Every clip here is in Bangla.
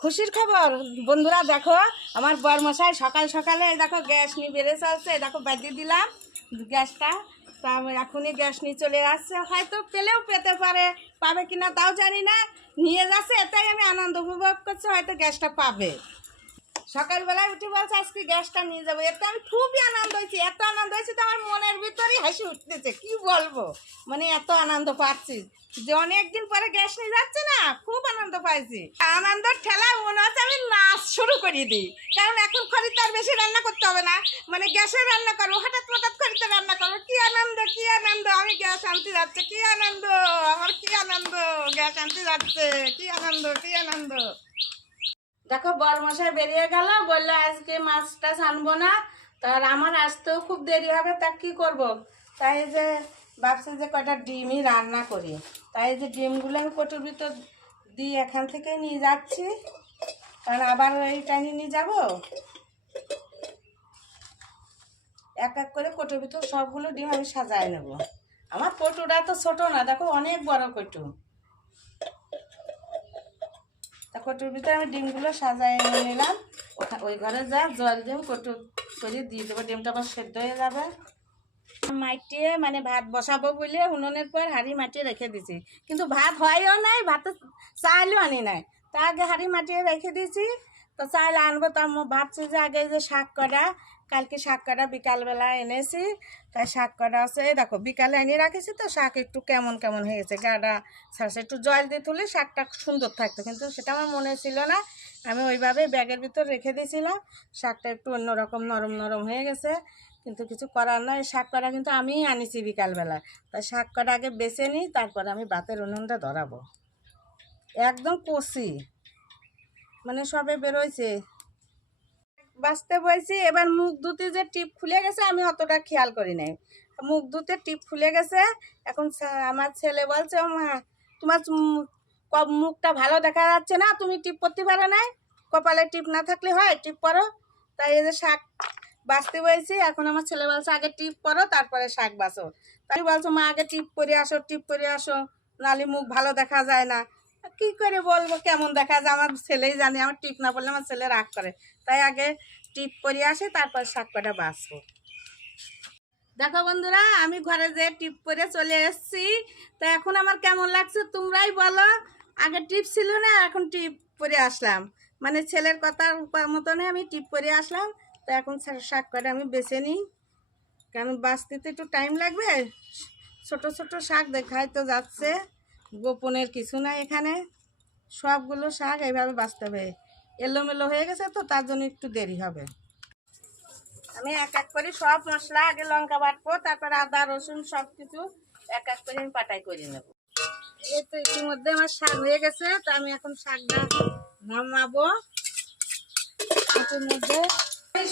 খুশির খবর বন্ধুরা, দেখো আমার বরমশাই সকাল সকালে দেখো গ্যাস নিয়ে বেড়েছে আসছে, দেখো বাজিয়ে দিলাম গ্যাসটা। তা এখনই গ্যাস নিয়ে চলে আসছে, হয়তো পেলেও পেতে পারে, পাবে কিনা তাও জানি না, নিয়ে যাচ্ছে এটাই আমি আনন্দ উপভোগ করছি, হয়তো গ্যাসটা পাবে। সকালবেলায় উঠে বলছে আজকে গ্যাসটা নিয়ে যাবো, এতে আমি খুবই আনন্দ হয়েছি, এত আনন্দ হয়েছে তো আমার মনের ভিতরেই হাসি উঠতেছে, কি বলবো, মানে এত আনন্দ পাচ্ছি যে অনেকদিন পরে গ্যাস নিয়ে যাচ্ছে না, খুব আনন্দ পাইছি। আনন্দর ঠেলায় মনে হচ্ছে আমি নাচ শুরু করে দিই, কারণ এখন খরিদ্দার বেশি রান্না করতে হবে না, মানে গ্যাসে রান্না করবো, হঠাৎ খরিদ্দার রান্না করবো, কি আনন্দ কি আনন্দ, আমি গ্যাস আনতে যাচ্ছে, কি আনন্দ আমার, কি আনন্দ, গ্যাস আনতে যাচ্ছে, কি আনন্দ কি আনন্দ। দেখো বরমশাই বেরিয়ে গেল, বললো আজকে মাছটা আনবো না, তার আমার আসতেও খুব দেরি হবে, তা কি করব, তাই যে ভাবছি যে কয়টা ডিমই রান্না করি। তাই যে ডিমগুলো আমি কটুর ভিতর দিয়ে এখান থেকে নিয়ে যাচ্ছি, কারণ আবার এই টাইমে নিয়ে যাব। এক এক করে কটুর ভিতর সবগুলো ডিম আমি সাজায় নেব। আমার কটুটা তো ছোট না, দেখো অনেক বড় কটু। তা কটুর ভিতরে আমি ডিমগুলো সাজায় নিলাম, ওই ঘরে যা জল দিয়ে কটু করে দিয়ে দেবো, ডিমটা আবার সেদ্ধ হয়ে যাবে। মাটিয়ে মানে ভাত বসাবো বলে উনুনের পর হাঁড়ি মাটিয়ে রেখে দিছি, কিন্তু ভাত হয়ও নাই, ভাতে চাইলেও আনি নাই, তা আগে হাঁড়ি মাটিয়ে রেখে দিয়েছি। তো চাইল আনবো, তা ভাবছি যে আগে যে শাক কটা, কালকে শাক কটা বিকালবেলা এনেছি, তাই শাক কটা আছে, দেখো বিকালে এনে রাখেছি, তো শাক একটু কেমন কেমন হয়ে গেছে, গাটা ছাড়ছে, একটু জল দিয়ে তুলে শাকটা সুন্দর থাকতো, কিন্তু সেটা আমার মনে ছিল না, আমি ওইভাবে ব্যাগের ভিতর রেখে দিয়েছিলাম। শাকটা একটু অন্যরকম নরম নরম হয়ে গেছে, কিন্তু কিছু করার নয়, শাক কটা কিন্তু আমিই আনিছি বিকালবেলা, তাই শাক কটা আগে বেছে নিই, তারপরে আমি ভাতের উনুনটা ধরাবো। একদম কষি, মানে সবে বেরোইছে, বাঁচতে বলছি। এবার মুখ ধুতে যে টিপ খুলে গেছে, আমি অতটা খেয়াল করি নাই, মুখ ধুতে টিপ খুলে গেছে। এখন আমার ছেলে বলছে, ও মা তোমার মুখটা ভালো দেখা যাচ্ছে না, তুমি টিপ পরতে পারো না, কপালে টিপ না থাকলে হয়, টিপ পরো। তাই এই যে শাক বাঁচতে বলছি, এখন আমার ছেলে বলছে আগে টিপ পরো তারপরে শাক বাঁচো। তাই বলছো মা আগে টিপ পরে আসো, টিপ পরে আসো, নাহলে মুখ ভালো দেখা যায় না। কি করে বলবো কেমন দেখা যায়, আমার ছেলেই জানে, আমার টিপ না পড়লে আমার ছেলে রাগ করে, তাই আগে টিপ পরে আসে তারপর শাক কটা বাঁচবো। দেখো বন্ধুরা, আমি ঘরে যে টিপ পরে চলে এসেছি, তা এখন আমার কেমন লাগছে তোমরাই বলো। আগে টিপ ছিল না, এখন টিপ পরে আসলাম, মানে ছেলের কথার মতনে আমি টিপ পরে আসলাম। তো এখন শাক কটা আমি বেছে নিই, কারণ বাঁচতে তো একটু টাইম লাগবে, ছোট ছোট শাক দেখাই তো যাচ্ছে, গোপনের কিছু নাই এখানে, সবগুলো শাক এইভাবে বাঁচতে হবে, এলোমেলো হয়ে গেছে তো তার জন্য একটু দেরি হবে। আমি এক এক করে সব মশলা, আগে লঙ্কা বাটবো, তারপর আদা রসুন সব কিছু এক এক করে আমি পাটাই করে নেব। এই তো ইতিমধ্যে আমার শাক হয়ে গেছে, তো আমি এখন শাকটা নামাবো। এর মধ্যে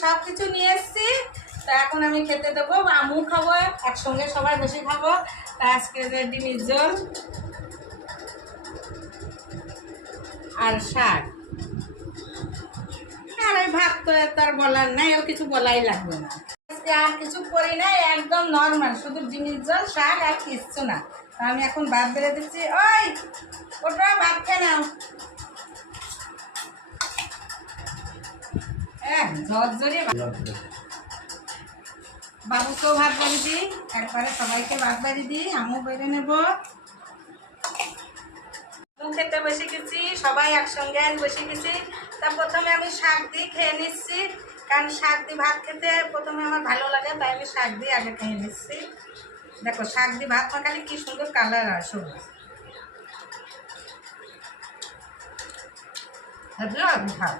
সব কিছু নিয়ে এসেছি, তা এখন আমি খেতে দেবো, আমু খাবো, একসঙ্গে সবাই বসে খাবো। তা আজকে যে ডিমের ঝোল আর শাক, আর এই ভাত তো তার বলার নাই, আর কিছু বলাই লাগবে না, আর কিছু করি না, একদম নর্মাল, শুধু ডিমের ঝোল শাক আর কিচ্ছু না। তা আমি এখন ভাত বেড়ে দিচ্ছি, ওই ওটা ভাত খেয়ে নাও, ঝরঝরে বাবুকেও ভাত বেড়ে দিই, একবারে সবাইকে ভাত বেড়ে দিই, আমিও বেড়ে নেব। খেতে বসে গেছি, সবাই একসঙ্গে আজ বসে গেছি। তা প্রথমে আমি শাক দিয়ে খেয়ে নিচ্ছি, কারণ শাক দিয়ে ভাত খেতে প্রথমে আমার ভালো লাগে, তাই আমি শাক দিয়ে আগে খেয়ে নিচ্ছি। দেখো শাক দিয়ে ভাত মাখালে কি সুন্দর কালার হয়, সবুজ, ভাবলো আমি খাও।